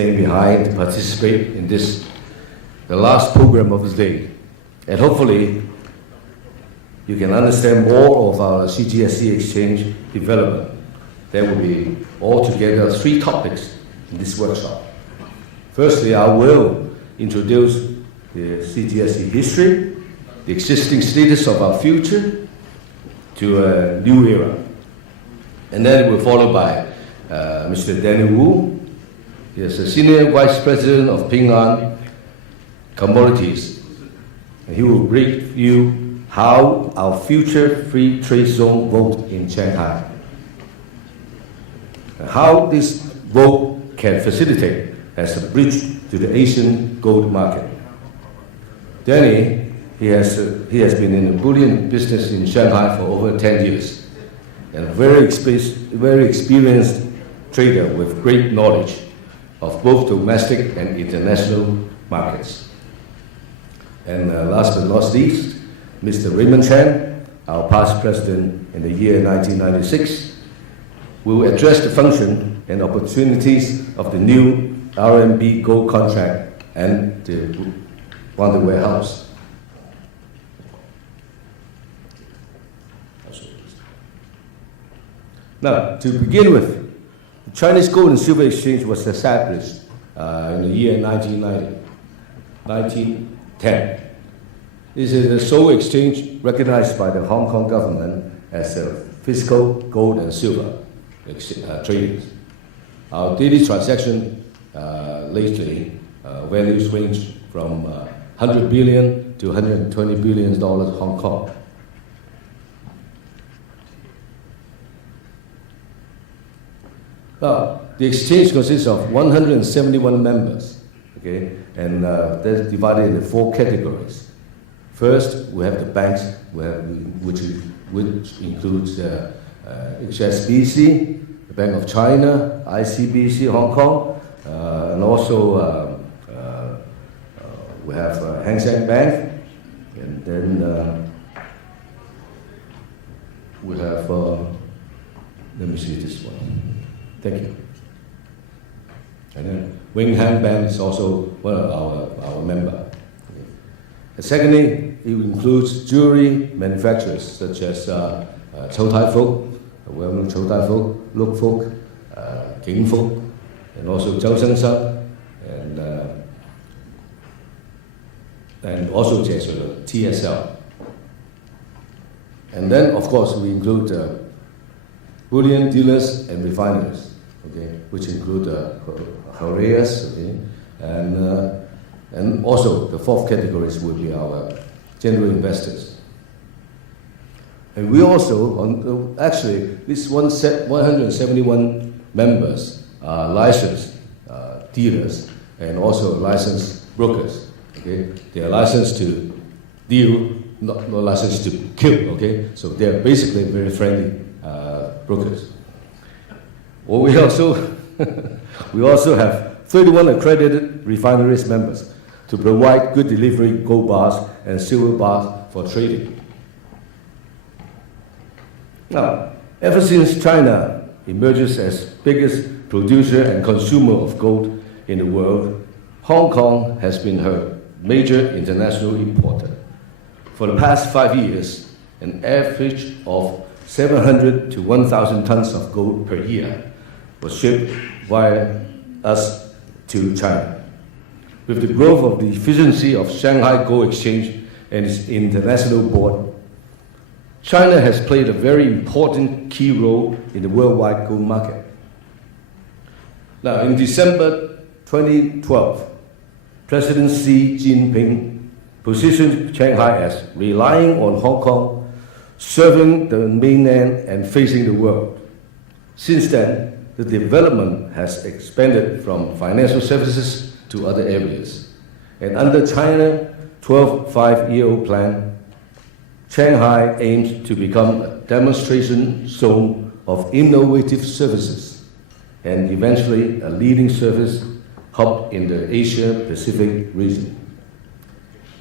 staying behind to participate in this, the last program of the day. And hopefully, you can understand more of our CGSE exchange development. There will be altogether 3 topics in this workshop. Firstly, I will introduce the CGSE history, the existing status of our future to a new era. And then it will follow by Mr. Daniel Wu. He is the Senior Vice President of Ping An Commodities. And he will brief you how our future free trade zone vote in Shanghai, and how this vote can facilitate as a bridge to the Asian gold market. Danny, he has been in the bullion business in Shanghai for over 10 years, and a very experienced trader with great knowledge of both domestic and international markets. And last but not least, Mr. Raymond Chan, our past president in the year 1996, will address the function and opportunities of the new RMB gold contract and the Wonder Warehouse. Now, to begin with, the Chinese Gold and Silver Exchange was established in the year 1910. This is the sole exchange recognized by the Hong Kong government as a physical gold and silver trading. Our daily transaction lately values range from 100 billion to 120 billion dollars Hong Kong. Now, the exchange consists of 171 members, okay, and they're divided into 4 categories. First, we have the banks, which includes HSBC, the Bank of China, ICBC Hong Kong, and also we have Hang Seng Bank, and then we have, let me see this one. Thank you. And then Wing Hang Bank is also one of our member. And secondly, it includes jewelry manufacturers such as Chow Tai Fook, well-known Chow Tai Fook, Luk Fook, King Fook, and also Zhou Sheng Sheng, and also TSL. And then, of course, we include bullion dealers and refiners, okay, which include Koreas, okay, and also the 4th categories would be our general investors. And we also, actually, this 171 members are licensed dealers and also licensed brokers. Okay, they are licensed to deal, not licensed to kill. Okay, so they are basically very friendly brokers. Well, we also have 31 accredited refineries members to provide good delivery gold bars and silver bars for trading. Now, ever since China emerges as biggest producer and consumer of gold in the world, Hong Kong has been her major international importer. For the past 5 years, an average of 700 to 1,000 tons of gold per year was shipped via us to China. With the growth of the efficiency of Shanghai Gold Exchange and its international board, China has played a very important key role in the worldwide gold market. Now, in December 2012, President Xi Jinping positioned Shanghai as relying on Hong Kong, serving the mainland and facing the world. Since then, the development has expanded from financial services to other areas. And under China's 12th five-year plan, Shanghai aims to become a demonstration zone of innovative services and eventually a leading service hub in the Asia-Pacific region.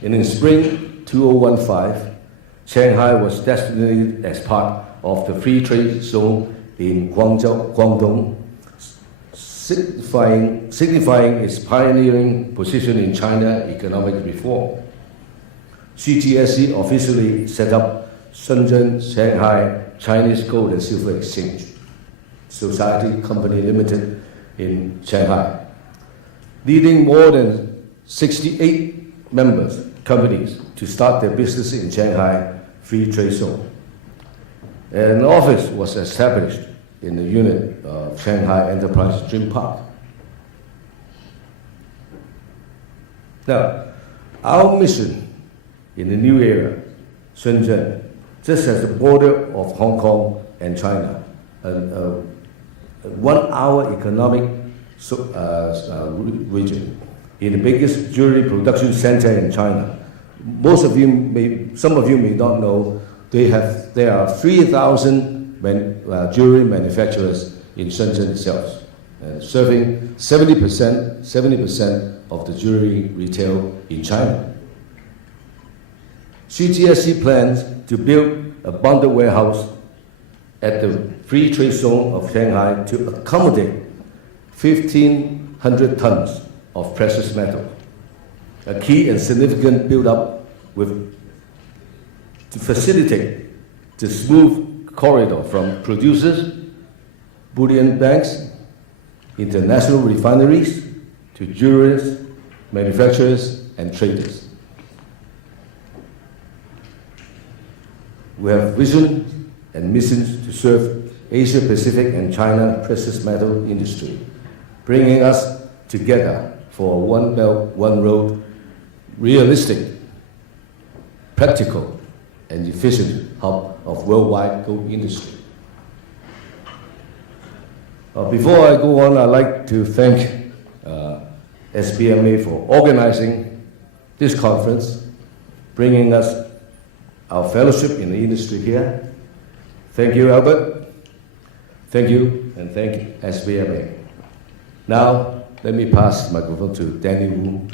And in spring 2015, Shanghai was designated as part of the free trade zone in Guangdong, signifying its pioneering position in China economic reform. CGSE officially set up Shenzhen Shanghai Chinese Gold and Silver Exchange Society Company Limited in Shanghai, leading more than 68 members companies to start their business in Shanghai Free Trade Zone. An office was established in the unit of Shanghai Enterprise Dream Park. Now, our mission in the new era, Shenzhen, just as the border of Hong Kong and China, a 1 hour economic region, in the biggest jewelry production center in China. Some of you may not know, there are 3,000 jewelry manufacturers in Shenzhen itself, serving 70% of the jewelry retail in China. CGSE plans to build a bonded warehouse at the Free Trade Zone of Shanghai to accommodate 1,500 tons of precious metal, a key and significant build-up to facilitate the smooth corridor from producers, bullion banks, international refineries, to jewelers, manufacturers, and traders. We have vision and missions to serve Asia Pacific and China precious metal industry, bringing us together for a one belt, one road, realistic, practical, and efficient hub of worldwide gold industry. Before I go on, I'd like to thank SBMA for organizing this conference, bringing us our fellowship in the industry here. Thank you, Albert. Thank you, and thank SBMA. Now, let me pass the microphone to Danny Wu,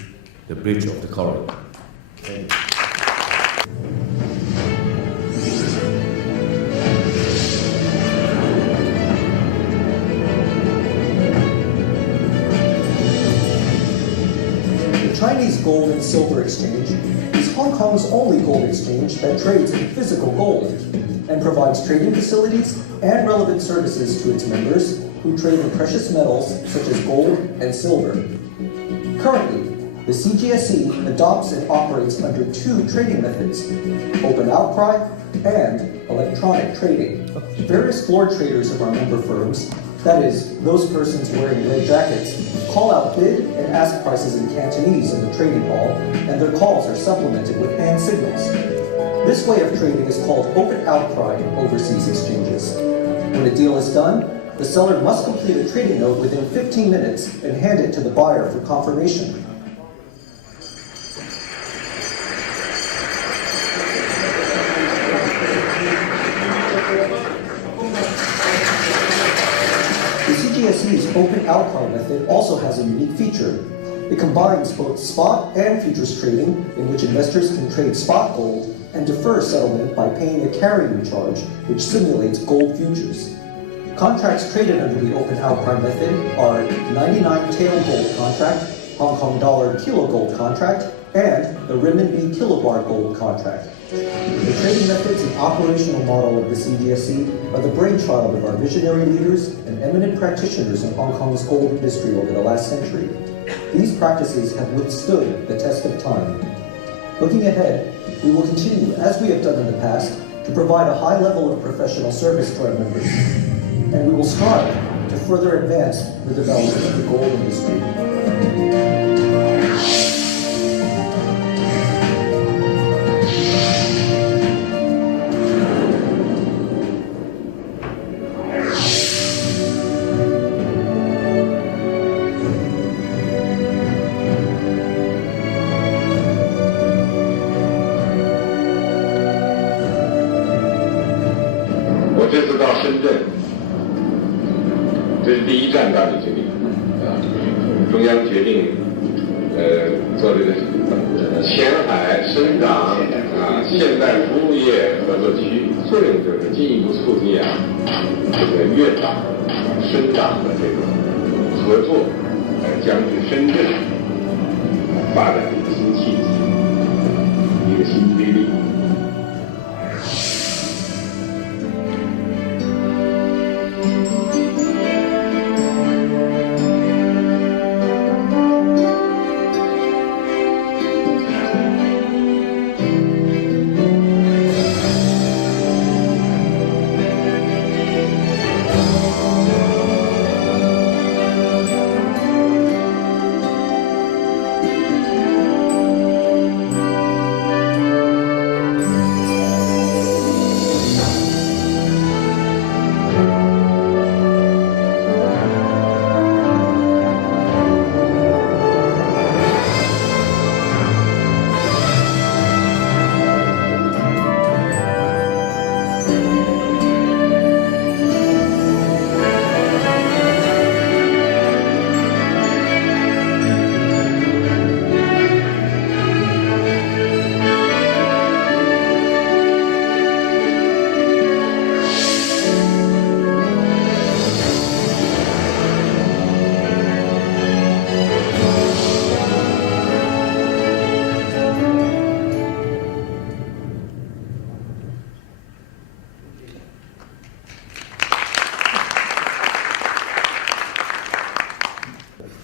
the bridge of the corridor. Thank you. The Chinese Gold and Silver Exchange is Hong Kong's only gold exchange that trades in physical gold and provides trading facilities and relevant services to its members who trade in precious metals such as gold and silver. Currently, the CGSE adopts and operates under 2 trading methods, open outcry and electronic trading. Various floor traders of our member firms, that is, those persons wearing red jackets, call out bid and ask prices in Cantonese in the trading hall, and their calls are supplemented with hand signals. This way of trading is called open outcry in overseas exchanges. When a deal is done, the seller must complete a trading note within 15 minutes and hand it to the buyer for confirmation. The CGSE's open outcry method also has a unique feature. It combines both spot and futures trading, in which investors can trade spot gold and defer settlement by paying a carrying charge, which simulates gold futures. Contracts traded under the open outcry method are 99 tail gold contract, Hong Kong dollar kilo gold contract, and the renminbi kilobar gold contract. The trading methods and operational model of the CGSE are the brainchild of our visionary leaders and eminent practitioners in Hong Kong's gold industry over the last century. These practices have withstood the test of time. Looking ahead, we will continue, as we have done in the past, to provide a high level of professional service to our members. And we will strive to further advance the development of the gold industry.我这次到深圳，这是第一站大理这里中央决定做这个前海深港现代服务业合作区，作用就是进一步促进这个粤港深港的这种合合作，将是深圳发展的一个新契机，一个新规律。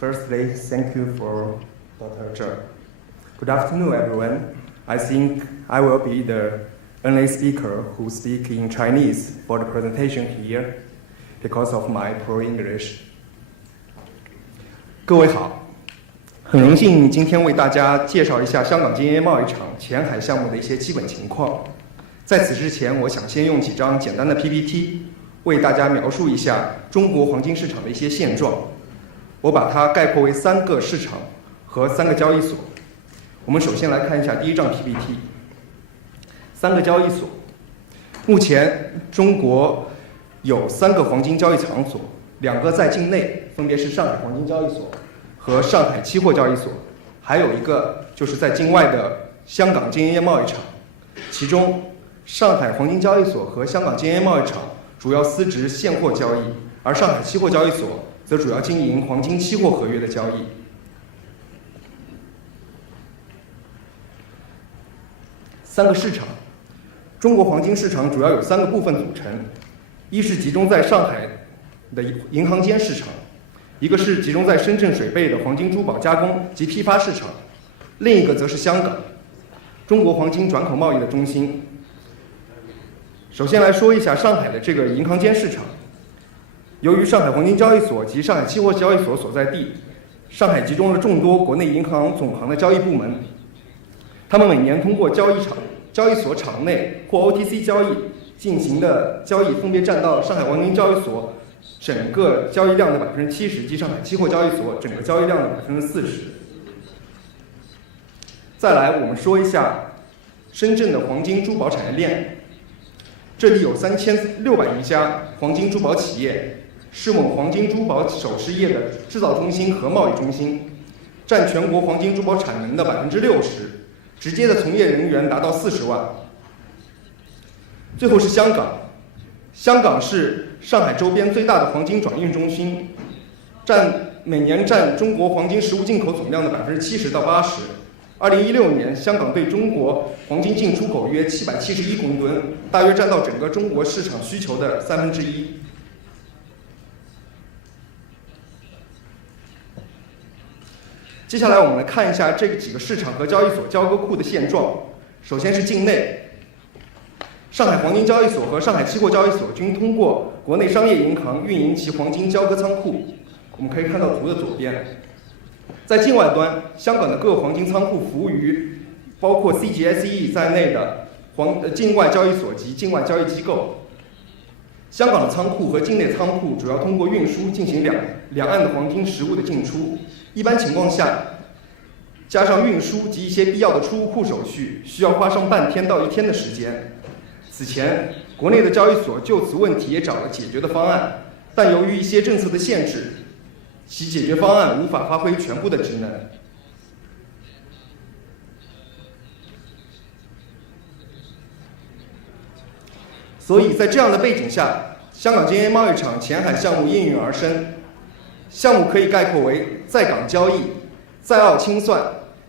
Firstly, thank you for Dr. Zhe. Good afternoon, everyone. I think I will be the only speaker who speaks in Chinese for the presentation here because of my poor English. 各位好，很荣幸今天为大家介绍一下香港经营贸易场前海项目的一些基本情况。在此之前，我想先用几张简单的 PPT 为大家描述一下中国黄金市场的一些现状。我把它概括为3个市场和3个交易所。我们首先来看一下第一张 PPT。3个交易所，目前中国有3个黄金交易场所，2个在境内，分别是上海黄金交易所和上海期货交易所，还有一个就是在境外的香港经营业贸易场。其中，上海黄金交易所和香港经营业贸易场主要司职现货交易，而上海期货交易所则主要经营黄金期货合约的交易。3个市场，中国黄金市场主要有3个部分组成：一是集中在上海的银行间市场，一个是集中在深圳水贝的黄金珠宝加工及批发市场，另一个则是香港，中国黄金转口贸易的中心。首先来说一下上海的这个银行间市场。由于上海黄金交易所及上海期货交易所所在地，上海集中了众多国内银行总行的交易部门，他们每年通过交易所场内或 OTC 交易进行的交易，分别占到上海黄金交易所整个交易量的70%及上海期货交易所整个交易量的40%。再来，我们说一下深圳的黄金珠宝产业链，这里有3600余家黄金珠宝企业。是我们黄金珠宝首饰业的制造中心和贸易中心，占全国黄金珠宝产能的60%，直接的从业人员达到40万。最后是香港，香港是上海周边最大的黄金转运中心，每年占中国黄金实物进口总量的70%到80%。2016年，香港对中国黄金进出口约771公吨，大约占到整个中国市场需求的1/3。接下来我们来看一下这几个市场和交易所交割库的现状。首先是境内，上海黄金交易所和上海期货交易所均通过国内商业银行运营其黄金交割仓库。我们可以看到图的左边。在境外端，香港的各黄金仓库服务于包括 CGSE 在内的境外交易所及境外交易机构。香港的仓库和境内仓库主要通过运输进行两岸的黄金实物的进出。一般情况下，加上运输及一些必要的出入库手续，需要花上半天到1天的时间。此前，国内的交易所就此问题也找了解决的方案，但由于一些政策的限制，其解决方案无法发挥全部的职能。所以在这样的背景下，香港经营贸易场前海项目应运而生。项目可以概括为在港交易、在澳清算、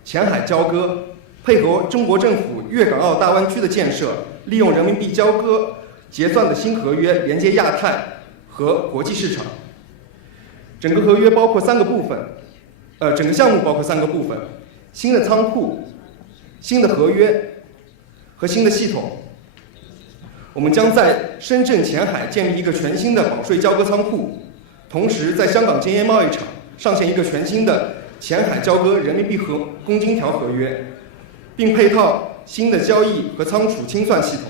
前海交割，配合中国政府粤港澳大湾区的建设，利用人民币交割结算的新合约连接亚太和国际市场。整个合约包括3个部分，整个项目包括3个部分：新的仓库、新的合约和新的系统。我们将在深圳前海建立一个全新的保税交割仓库，同时在香港建业贸易场上线一个全新的前海交割人民币和公金条合约，并配套新的交易和仓储清算系统。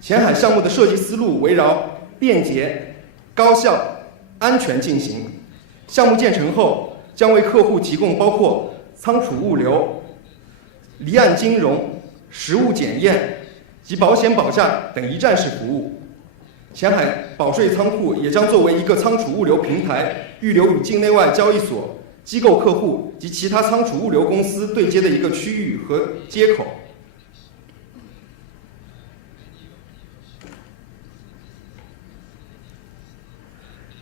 前海项目的设计思路围绕便捷、高效、安全进行。项目建成后，将为客户提供包括仓储物流、离岸金融、实物检验及保险保价等一站式服务。前海保税仓库也将作为一个仓储物流平台，预留与境内外交易所、机构客户及其他仓储物流公司对接的一个区域和接口。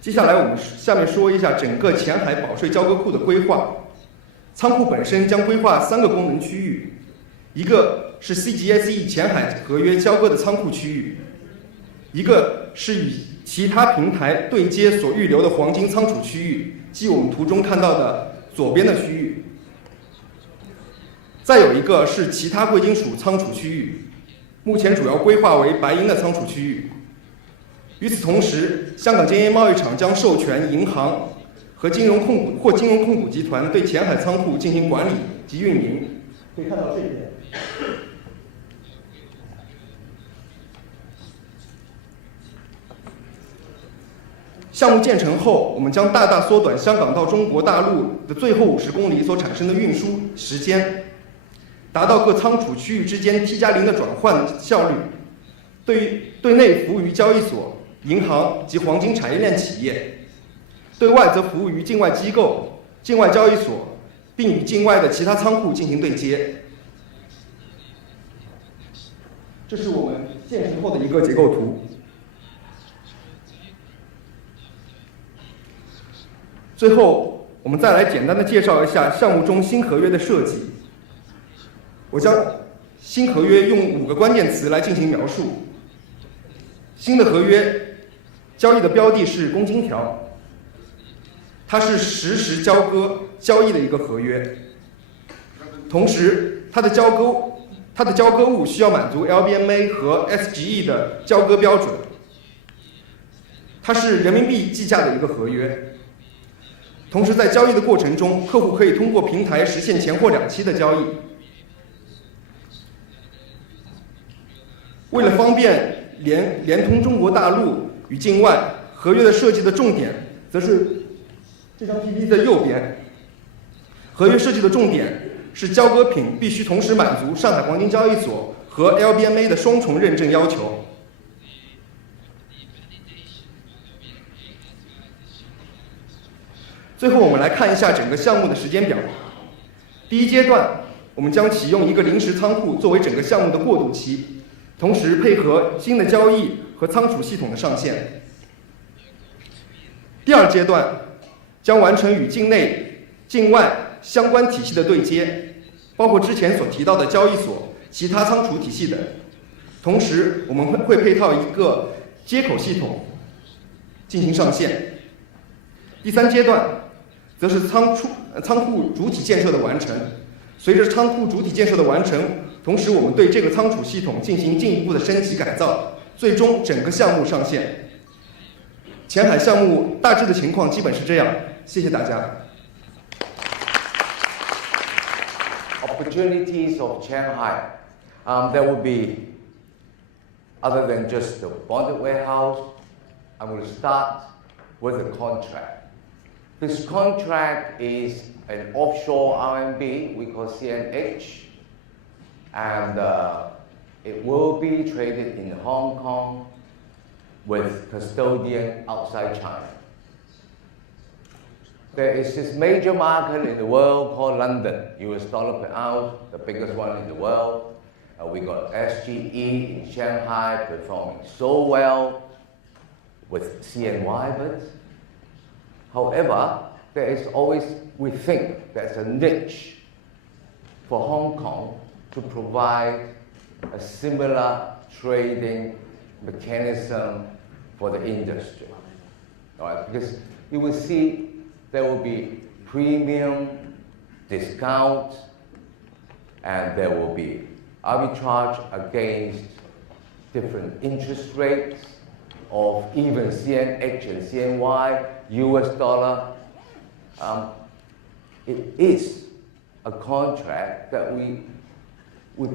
接下来我们下面说一下整个前海保税交割库的规划。仓库本身将规划3个功能区域，一个是 CGSE 前海合约交割的仓库区域，一个是与其他平台对接所预留的黄金仓储区域，即我们图中看到的左边的区域，再有一个是其他贵金属仓储区域，目前主要规划为白银的仓储区域。与此同时，香港建业贸易场将授权银行和金融控股集团对前海仓库进行管理及运营。可以看到这边。项目建成后，我们将大大缩短香港到中国大陆的最后50公里所产生的运输时间，达到各仓储区域之间 T+0的转换效率。对内服务于交易所、银行及黄金产业链企业，对外则服务于境外机构、境外交易所，并与境外的其他仓库进行对接。这是我们建成后的一个结构图。最后，我们再来简单的介绍一下项目中新合约的设计。我将新合约用5个关键词来进行描述。新的合约交易的标的是公金条，它是实时交割交易的一个合约，同时它的交割物需要满足 APPMC 和 SGE 的交割标准，它是人民币计价的一个合约。同时在交易的过程中，客户可以通过平台实现前后2期的交易。为了方便连通中国大陆与境外，合约的设计的重点则是这张 PPT 的右边。合约设计的重点是交割品必须同时满足上海黄金交易所和 LBMA 的双重认证要求。最后我们来看一下整个项目的时间表。第一阶段，我们将启用一个临时仓库作为整个项目的过渡期，同时配合新的交易和仓储系统的上线。第二阶段将完成与境内、境外相关体系的对接，包括之前所提到的交易所、其他仓储体系等。同时，我们会配套一个接口系统进行上线。第三阶段则是仓库主体建设的完成。随着仓库主体建设的完成，同时我们对这个仓储系统进行进一步的升级改造，最终整个项目上线。前海项目大致的情况基本是这样，谢谢大家。Opportunities of Shanghai. There will be, other than just the bonded warehouse, I will start with a contract. This contract is an offshore RMB, we call CNH, and it will be traded in Hong Kong with custodian outside China. There is this major market in the world called London, US dollar per ounce, the biggest one in the world. We got SGE in Shanghai performing so well with CNY, but however, there is always, we think there's a niche for Hong Kong to provide a similar trading mechanism for the industry. All right? Because you will see there will be premium, discount, and there will be arbitrage against different interest rates of even CNH and CNY, US dollar. It is a contract that we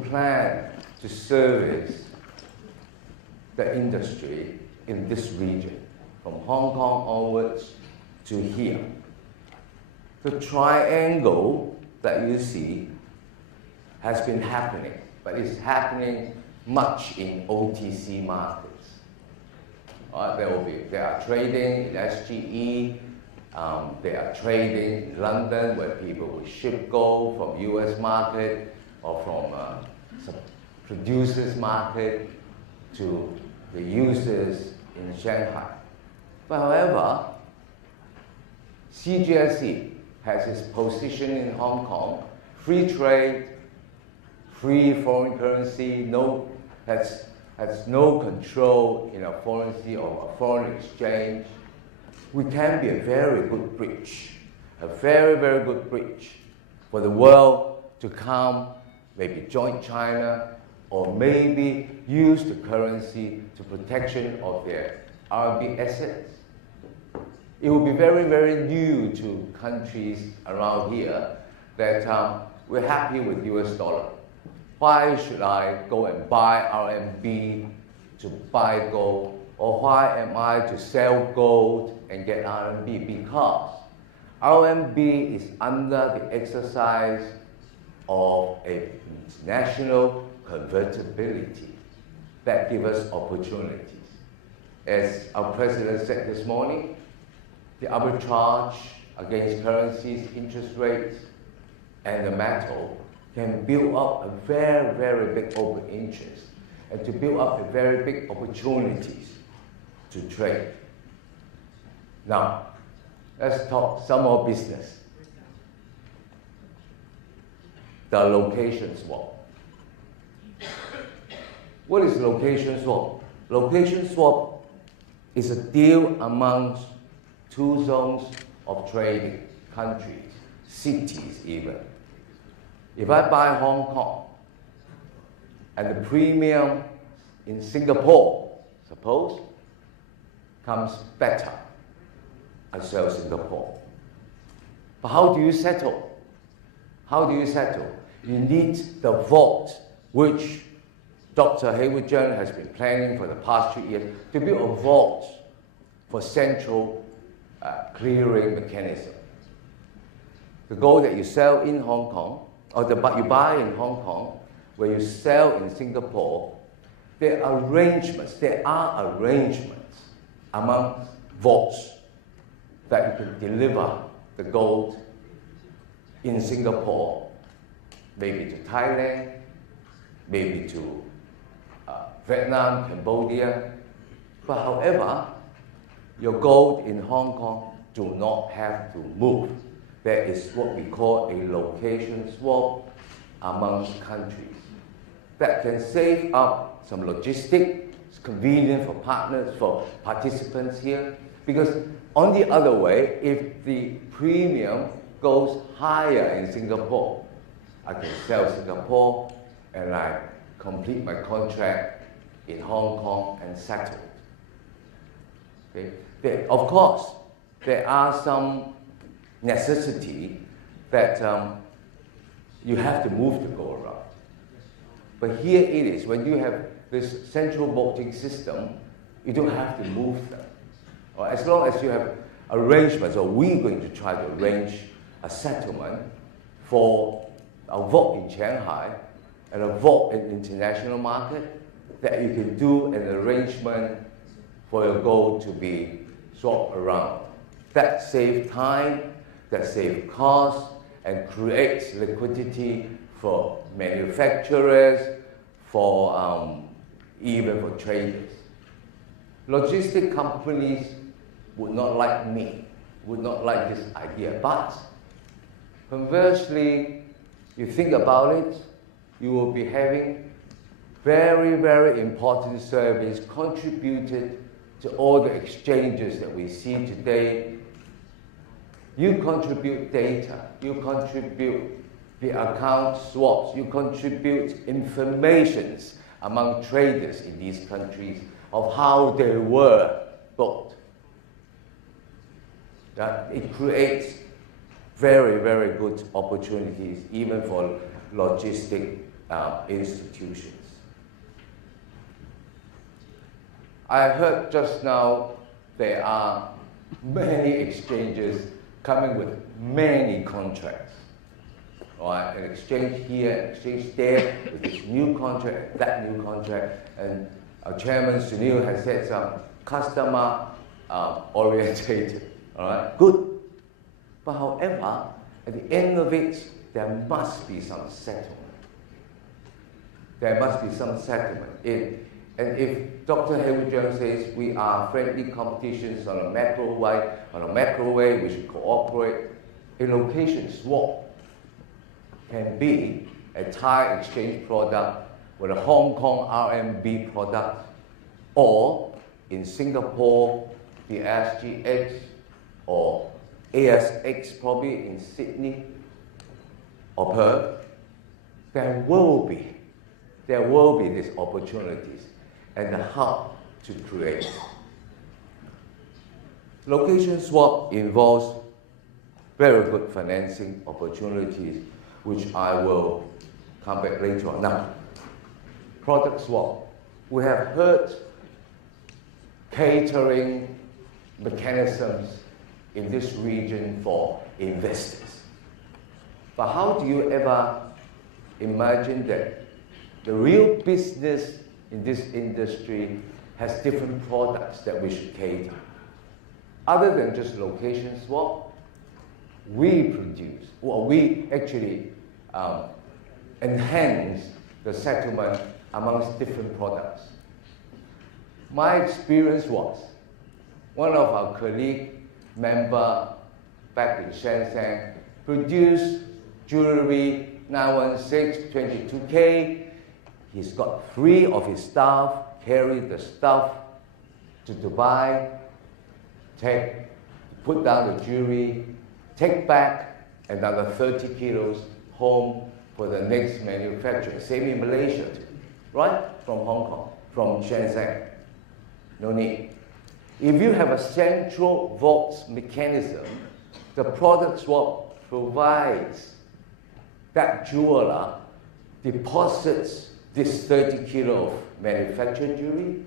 plan to service the industry in this region, from Hong Kong onwards to here. The triangle that you see has been happening, but it's happening much in OTC markets. They are trading in SGE, they are trading in London where people will ship gold from US market or from some producers market to the users in Shanghai. But however, CGSE has its position in Hong Kong, free trade, free foreign currency, has no control in a currency or a foreign exchange. We can be a very good bridge, a very, very good bridge for the world to come, maybe join China, or maybe use the currency to protection of their RMB assets. It will be very, very new to countries around here that we're happy with US dollar. Why should I go and buy RMB to buy gold? Or why am I to sell gold and get RMB? Because RMB is under the exercise of a national convertibility that gives us opportunities. As our president said this morning, the arbitrage against currencies, interest rates, and the metal can build up a very, very big open interest and to build up a very big opportunities to trade. Now, let's talk some more business. The location swap. What is location swap? Location swap is a deal amongst two zones of trading, countries, cities even. If I buy Hong Kong and the premium in Singapore, suppose, comes better, I sell Singapore. But how do you settle? How do you settle? You need the vault, which Dr. Hayward Zheng has been planning for the past 2 years, to build a vault for central clearing mechanism. The gold that you sell in Hong Kong, or you buy in Hong Kong, where you sell in Singapore, there are arrangements among vaults that you can deliver the gold in Singapore, maybe to Thailand, maybe to Vietnam, Cambodia. But however, your gold in Hong Kong do not have to move. There is what we call a location swap amongst countries that can save up some logistics. It's convenient for partners, for participants here, because on the other way, if the premium goes higher in Singapore, I can sell Singapore and I complete my contract in Hong Kong and settle. Okay? Of course, there are some necessity that you have to move the gold around. But here it is, when you have this central voting system, you don't have to move them. Or as long as you have arrangements, or we're going to try to arrange a settlement for a vote in Shanghai and a vote in international market, that you can do an arrangement for your gold to be swapped around. That saves time, that saves costs, and creates liquidity for manufacturers, for even for traders. Logistic companies would not like me, would not like this idea. But conversely, you think about it, you will be having very, very important service contributed to all the exchanges that we see today. You contribute data, you contribute the account swaps, you contribute informations among traders in these countries of how they were booked. That it creates very, very good opportunities even for logistic institutions. I heard just now there are many exchanges coming with many contracts. Right? An exchange here, an exchange there, with this new contract, that new contract, and our chairman Sunil has said some customer orientated. All right, good. But however, at the end of it, there must be some settlement. There must be some settlement. And if Dr. Hayward Jones says we are friendly competitions on a macro way, we should cooperate, a location swap can be a Thai exchange product with a Hong Kong RMB product, or in Singapore, the SGX or ASX probably in Sydney or Perth. There will be these opportunities and the hub to create. Location swap involves very good financing opportunities, which I will come back later on. Now, product swap. We have heard catering mechanisms in this region for investors. But how do you ever imagine that the real business in this industry has different products that we should cater? Other than just location swap, we actually enhance the settlement amongst different products. My experience was, one of our colleague member back in Shenzhen produced jewelry 916 22K. He's got 3 of his staff carry the stuff to Dubai, put down the jewelry, take back another 30 kilos home for the next manufacturer. Same in Malaysia, right? From Hong Kong, from Shenzhen. No need. If you have a central vault mechanism, the product swap provides that jeweler deposits this 30 kilo of manufactured jewelry,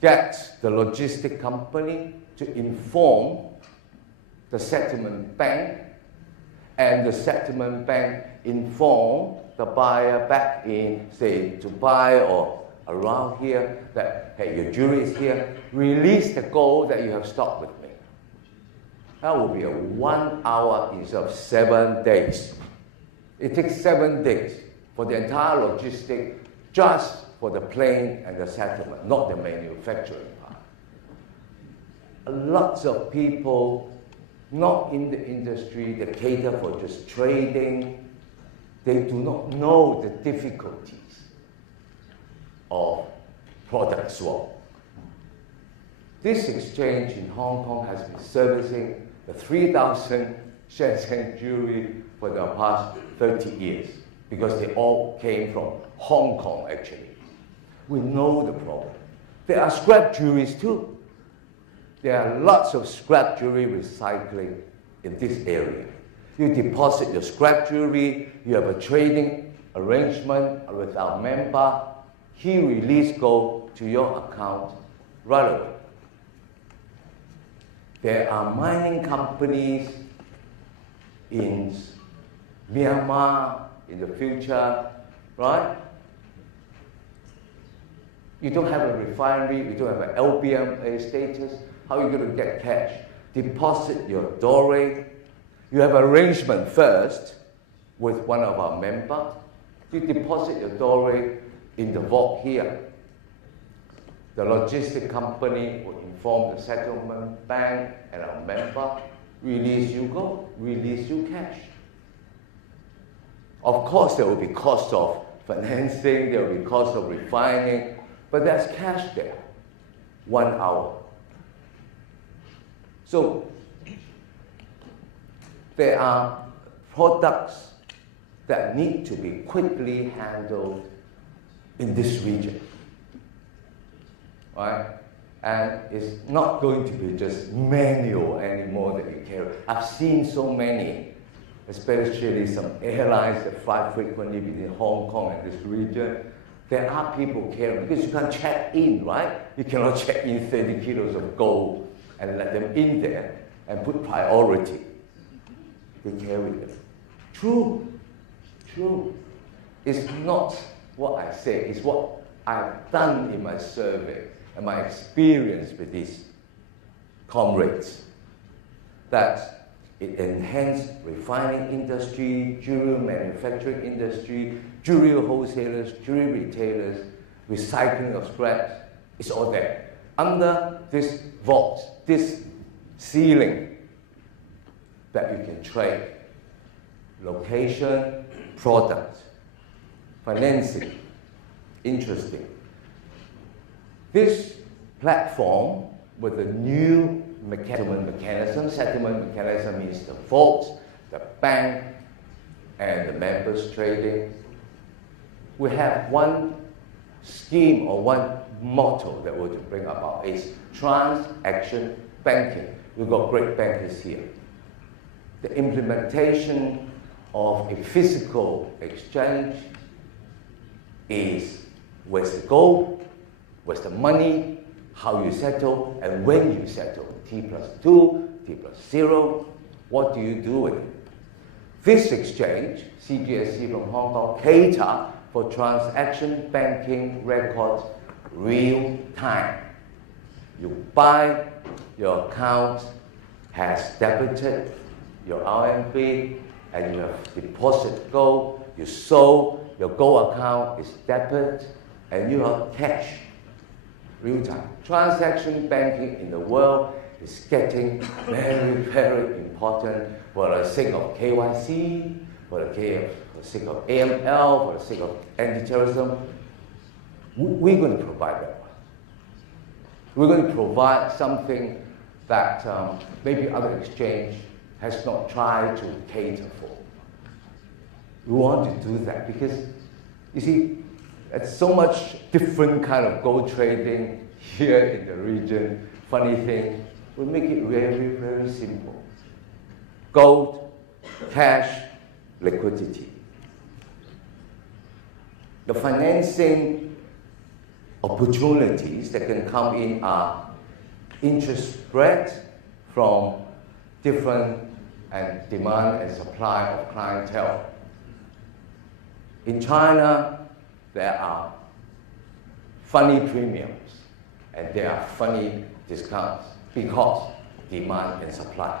gets the logistic company to inform the settlement bank, and the settlement bank inform the buyer back in, say, Dubai or around here that, hey, your jewelry is here, release the gold that you have stocked with me. That will be a 1 hour instead of 7 days. It takes 7 days for the entire logistic just for the plane and the settlement, not the manufacturing part. Lots of people not in the industry that cater for just trading, they do not know the difficulties of product swap. This exchange in Hong Kong has been servicing the 3,000 Shenzhen jewelry for the past 30 years because they all came from Hong Kong actually. We know the problem. There are scrap jewelries too. There are lots of scrap jewelry recycling in this area. You deposit your scrap jewelry, you have a trading arrangement with our member, he releases gold to your account right away. There are mining companies in Myanmar in the future, right? You don't have a refinery, you don't have an LPMA status, how are you going to get cash? Deposit your doré. You have arrangement first with one of our members You deposit your dollar in the vault here. The logistic company will inform the settlement bank and our member, release you gold, release you cash. Of course, there will be cost of financing, there will be cost of refining, but there's cash there, 1 hour. So there are products that need to be quickly handled in this region, right? And it's not going to be just manual anymore that you carry. I've seen so many, especially some airlines that fly frequently between Hong Kong and this region. There are people carrying, because you can't check in, right? You cannot check in 30 kilos of gold and let them in there and put priority. They carry them. True. It's not what I say, it's what I've done in my survey and my experience with these comrades. That it enhanced refining industry, jewelry manufacturing industry, jewelry wholesalers, jewelry retailers, recycling of scraps. It's all there. Under this vault, this ceiling that you can trade. Location, product, financing, interesting. This platform with the new settlement mechanism means the vault, the bank, and the members trading. We have one scheme or one motto that we're to bring about is transaction banking. We've got great bankers here. The implementation of a physical exchange is where's the gold, where's the money, how you settle, and when you settle. T+2, T+0, what do you do with it? This exchange, CGSE from Hong Kong, cater for transaction banking records real time. You buy, your account has debited your RMB, and you have deposited gold, you sold, your gold account is debited, and you have cash, real time. Transaction banking in the world is getting very, very important for the sake of KYC, for the sake of AML, for the sake of anti-terrorism. We're going to provide that. We're going to provide something that maybe other exchange has not tried to cater for. We want to do that because, you see, it's so much different kind of gold trading here in the region. Funny thing, we make it very, very simple. Gold, cash, liquidity. The financing opportunities that can come in are interest spread from different and demand and supply of clientele. In China, there are funny premiums and there are funny discounts because demand and supply,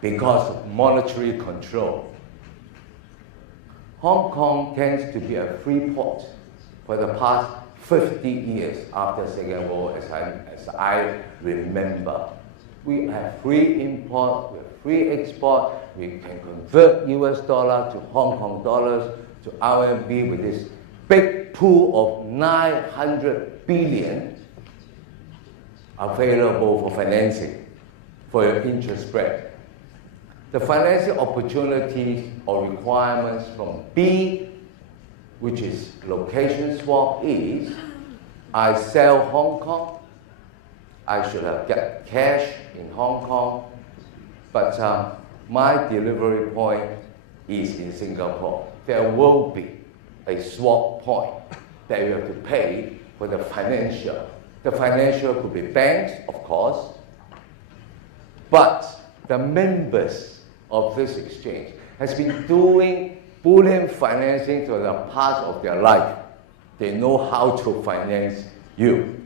because of monetary control. Hong Kong tends to be a free port for the past 50 years after the Second World War, as I remember. We have free import, we have free export, we can convert US dollar to Hong Kong dollars, to RMB with this big pool of 900 billion available for financing, for your interest spread. The financing opportunities or requirements from B, which is location swap, is I sell Hong Kong, I should have get cash in Hong Kong, but my delivery point is in Singapore. There will be a swap point that you have to pay for the financial. The financial could be banks, of course, but the members of this exchange has been doing bullion financing for the past of their life. They know how to finance you.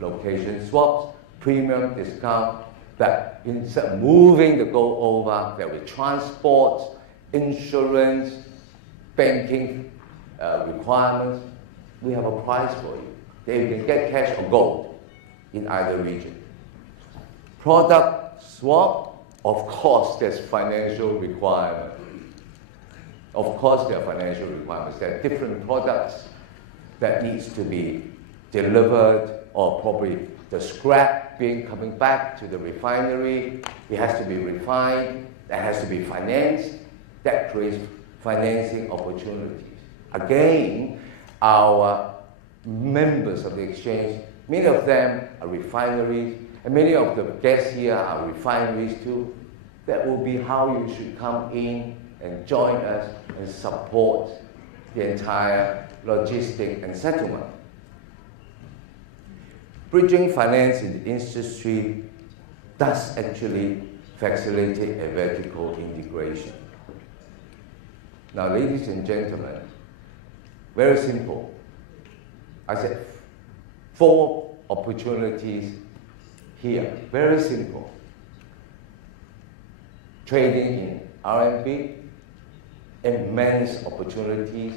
Location swaps, premium discount, that instead of moving the gold over, there will be transport, insurance, banking requirements, we have a price for you. That you can get cash or gold in either region. Product swap, of course, there's financial requirements. Of course, there are financial requirements. There are different products that needs to be delivered, or probably the scrap coming back to the refinery. It has to be refined. It has to be financed. That creates financing opportunities. Again, our members of the exchange, many of them are refineries, and many of the guests here are refineries too. That will be how you should come in and join us and support the entire logistic and settlement. Bridging finance in the industry does actually facilitate a vertical integration. Now, ladies and gentlemen, very simple. I said 4 opportunities here, very simple. Trading in RMB, immense opportunities.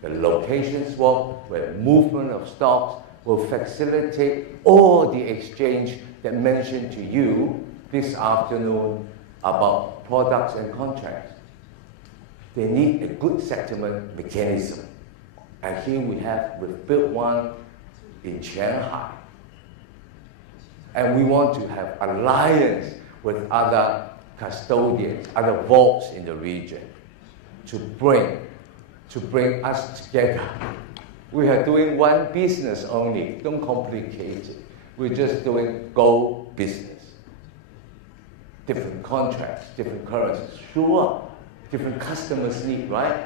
The location swap, where movement of stocks will facilitate all the exchange that mentioned to you this afternoon about products and contracts. They need a good settlement mechanism. And here we've built one in Shanghai. And we want to have alliance with other custodians, other vaults in the region to bring us together. We are doing one business only. Don't complicate it. We're just doing gold business. Different contracts, different currencies. Sure, different customers need, right?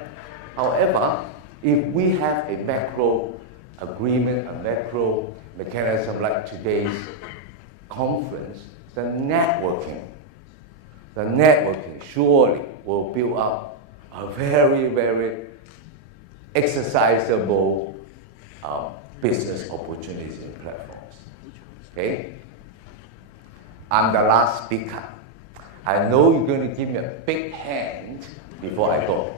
However, if we have a macro agreement, a macro mechanism like today's conference, the networking surely will build up a very, very exercisable business opportunities and platforms. Okay? I'm the last speaker. I know you're going to give me a big hand before I go.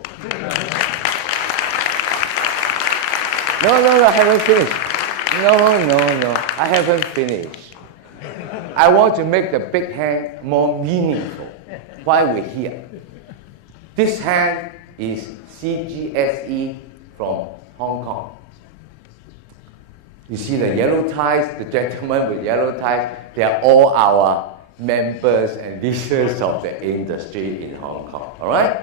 No, I haven't finished. No, I haven't finished. I want to make the big hand more meaningful. Why we're here. This hand is CGSE from Hong Kong. You see the yellow ties, the gentlemen with yellow ties, they are all our members and leaders of the industry in Hong Kong. All right?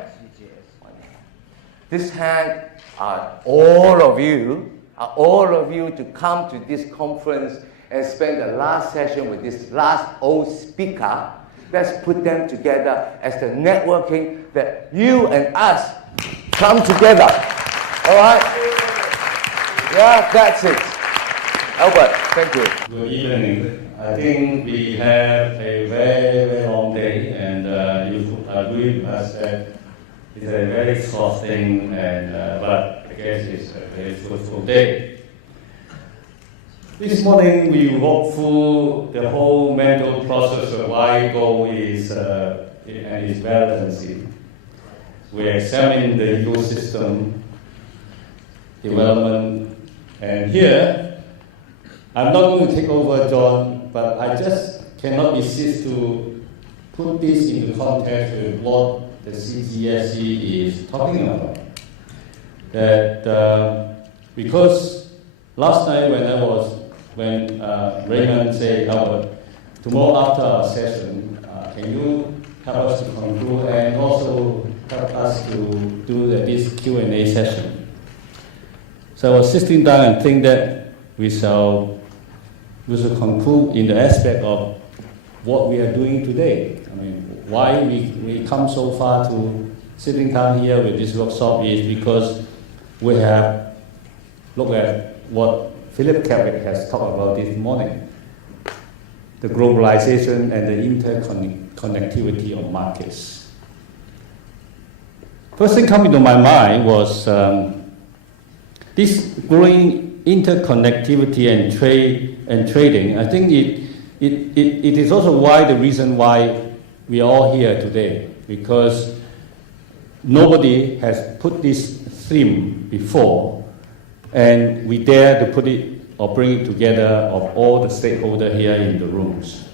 This hand are all of you to come to this conference and spend the last session with this last old speaker. Let's put them together as the networking that you and us come together. All right? Yeah, that's it. Albert, thank you. Good evening. I think we have a very, very long day, and you agree with us that it's a very exhausting, but I guess it's a very fruitful day. This morning we walked through the whole mental process of why gold is and its relevancy. We examined the ecosystem development, and here I'm not going to take over John, but I just cannot resist to put this into context with what the CGSE is talking about. That because last night when Raymond said, Albert, tomorrow after our session, can you help us to conclude and also help us to do this Q&A session? So I was sitting down and think that we shall conclude in the aspect of what we are doing today. I mean, why we come so far to sitting down here with this workshop is because we have looked at what Philip Kevitt has talked about this morning, the globalization and the interconnectivity of markets. First thing coming to my mind was this growing interconnectivity and trading. I think it is also the reason why we are all here today, because nobody has put this theme before, and we dare to put it or bring it together of all the stakeholders here in the rooms.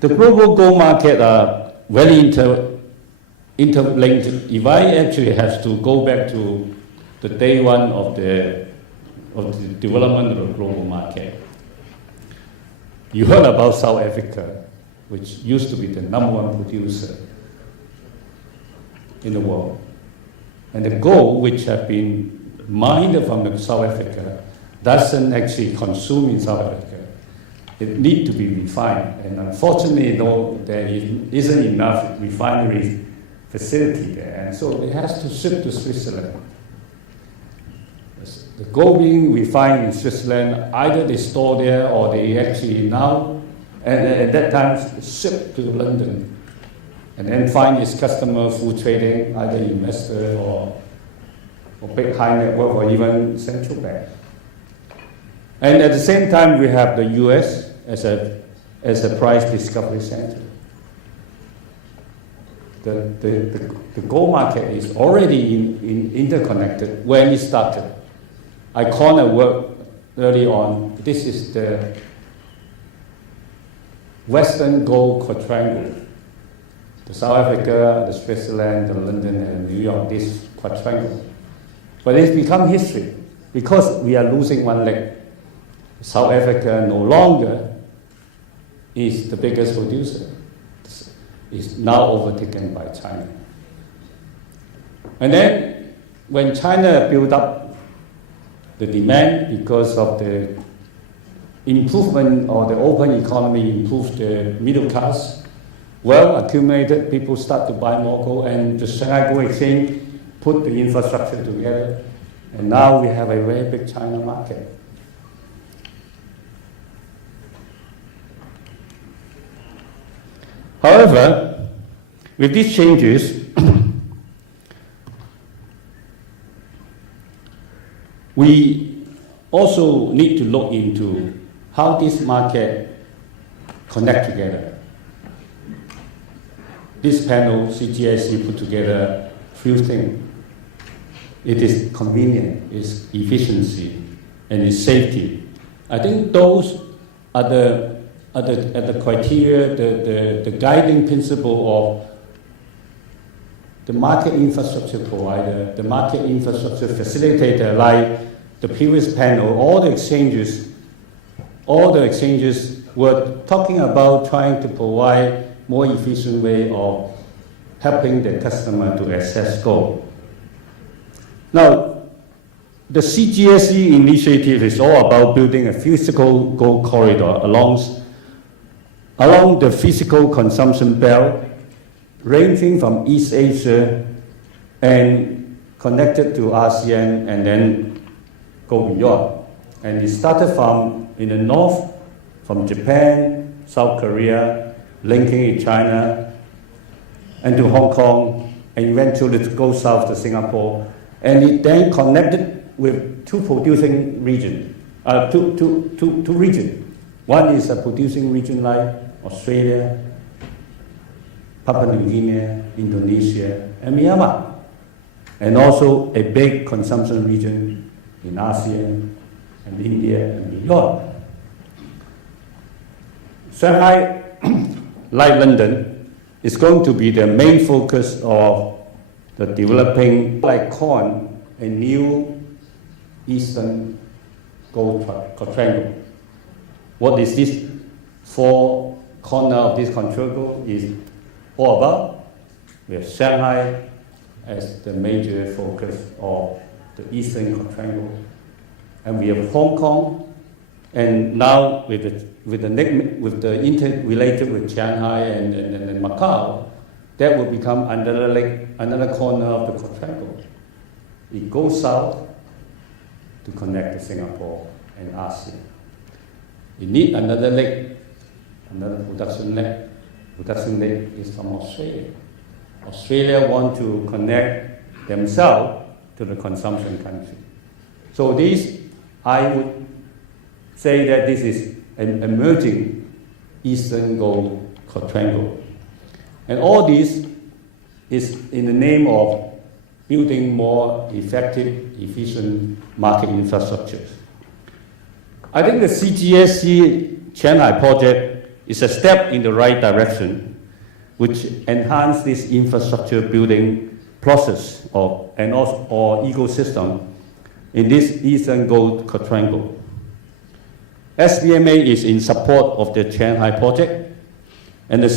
The global gold market are very interlinked. If I actually have to go back to the day one of the development of the global market, you heard about South Africa, which used to be the #1 producer in the world. And the gold, which have been mined from South Africa, doesn't actually consume in South Africa. It needs to be refined. And unfortunately, there isn't enough refinery facility there. And so it has to ship to Switzerland. The gold being refined in Switzerland, either they store there or they actually now, and at that time, ship to London. And then find its customer through trading, either investor or big high network or even central bank. And at the same time, we have the US as a price discovery center. The gold market is already interconnected when it started. I coined a word early on. This is the Western Gold Quadrangle. The South Africa, the Switzerland, the London, and New York, this quadrangle. But it's become history because we are losing one leg. South Africa no longer is the biggest producer. It's now overtaken by China. And then when China built up the demand because of the improvement or the open economy improved the middle class, well accumulated, people start to buy more gold, and the Shanghai Gold Exchange put the infrastructure together, and now we have a very big China market. However, with these changes, we also need to look into how this market connect together. This panel, CGSE, put together few things. It is convenient, it's efficiency, and it's safety. I think those are the criteria, the guiding principle of the market infrastructure provider, the market infrastructure facilitator, like the previous panel. All the exchanges were talking about trying to provide more efficient way of helping the customer to access gold. Now, the CGSE initiative is all about building a physical gold corridor along the physical consumption belt, ranging from East Asia and connected to ASEAN and then go beyond. And it started from in the north, from Japan, South Korea, linking in China, and to Hong Kong, and eventually to go south to Singapore. And it then connected with two producing regions, two regions. One is a producing region like Australia, Papua New Guinea, Indonesia, and Myanmar. And also a big consumption region in ASEAN and India and beyond. Shanghai, like London, is going to be the main focus of the developing, like corn, a new Eastern Gold Quadrangle. What is this four corner of this quadrangle is all about? We have Shanghai as the major focus of the Eastern Quadrangle, and we have Hong Kong, and now with the interrelated with Shanghai and Macau, that will become another corner of the quadrangle. It goes south to connect to Singapore and ASEAN. You need another leg, another production leg. Production leg is from Australia. Australia want to connect themselves to the consumption country. So this, I would say that this is an emerging Eastern Gold Quadrangle. And all these is in the name of building more effective, efficient market infrastructures. I think the CGSE Shanghai project is a step in the right direction, which enhances this infrastructure building process and also our ecosystem in this Eastern Gold Quadrangle. SBMA is in support of the Shanghai project, and we'll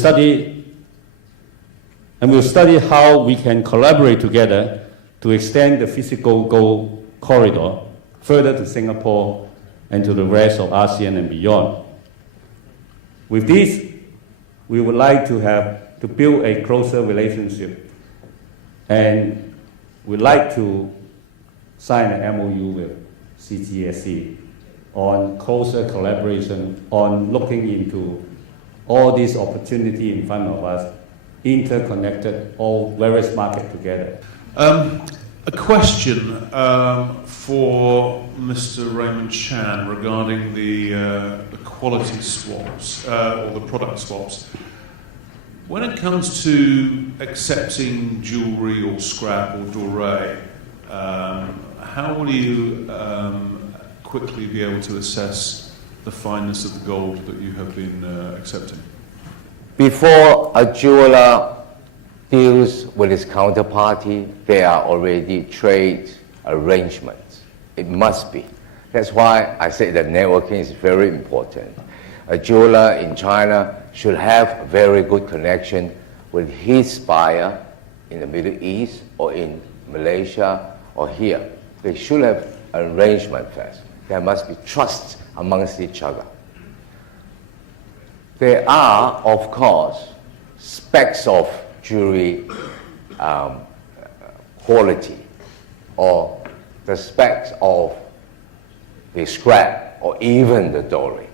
study how we can collaborate together to extend the physical gold corridor further to Singapore and to the rest of ASEAN and beyond. With this, we would like to build a closer relationship, and we'd like to sign an MOU with CGSE on closer collaboration, on looking into all these opportunities in front of us, interconnected, all various markets together. A question for Mr. Raymond Chan regarding the quality swaps or the product swaps. When it comes to accepting jewellery or scrap or doré, how will you quickly be able to assess the fineness of the gold that you have been accepting? Before a jeweler deals with his counterparty, there are already trade arrangements. It must be. That's why I say that networking is very important. A jeweler in China should have a very good connection with his buyer in the Middle East or in Malaysia or here. They should have an arrangement first. There must be trust amongst each other. There are, of course, specs of jewelry quality or the specs of the scrap or even the doré.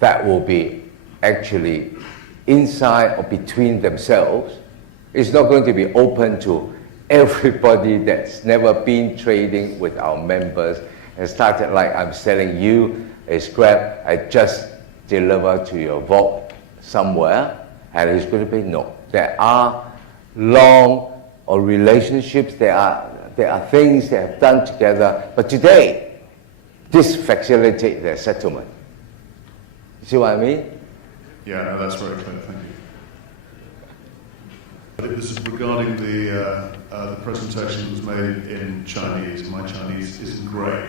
That will be actually inside or between themselves. It's not going to be open to everybody that's never been trading with our members and started like I'm selling you a scrap I just delivered to your vault somewhere, and it's going to be no. There are long or relationships, there are things they have done together, but today this facilitates their settlement. You see what I mean? Yeah, no, that's very clear, thank you. I think this is regarding the presentation that was made in Chinese. My Chinese isn't great.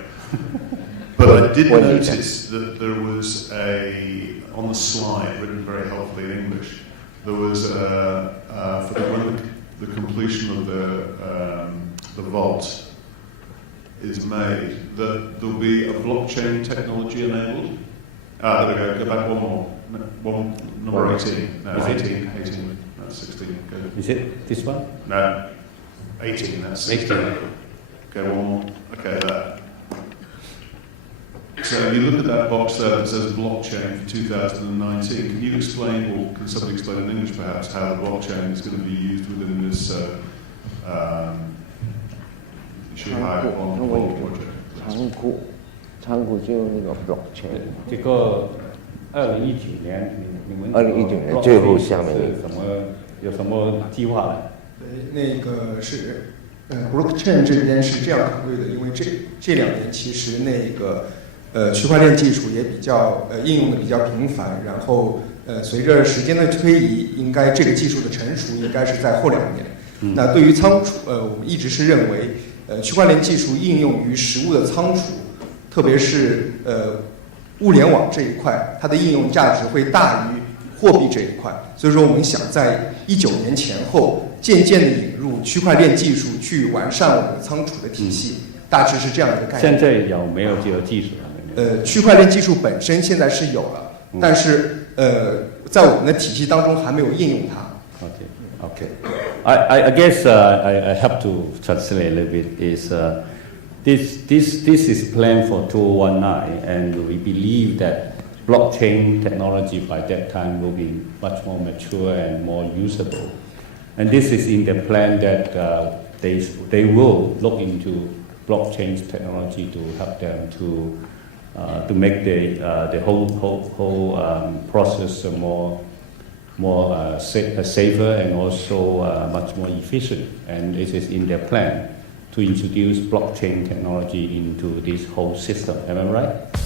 But I did notice that there was on the slide, written very helpfully in English, there was for the completion of the vault is made, that there'll be a blockchain technology enabled. There we go back one more, number 18. No, 18, that's 16. Go. Is it this one? No, 18, that's 16. 18. Okay, one more. Okay, there. So you look at that box there that says blockchain for 2019. Can you explain, or can somebody explain in English perhaps, how the blockchain is going to be used within this Shanghai Bond project? 仓库就那个 blockchain。这个2019年你们2019年最后下面有什么计划呢？那个是blockchain 这边是这样考虑的，因为这2年其实那个区块链技术也比较应用的比较频繁，然后随着时间的推移，应该这个技术的成熟应该是在后2年。那对于仓储，我们一直是认为区块链技术应用于实物的仓储，特别是物联网这一块，它的应用价值会大于货币这一块。所以说，我们想在19年前后渐渐的引入区块链技术，去完善我们的仓储的体系，大致是这样一个概念。现在有没有这个技术？区块链技术本身现在是有了，但是在我们的体系当中还没有应用它。Okay. I guess I have to translate a little bit. This is planned for 2019, and we believe that blockchain technology by that time will be much more mature and more usable. And this is in the plan that they will look into blockchain technology to help them to make the whole process more more safer and also much more efficient. And it is in their plan to introduce blockchain technology into this whole system. Am I right?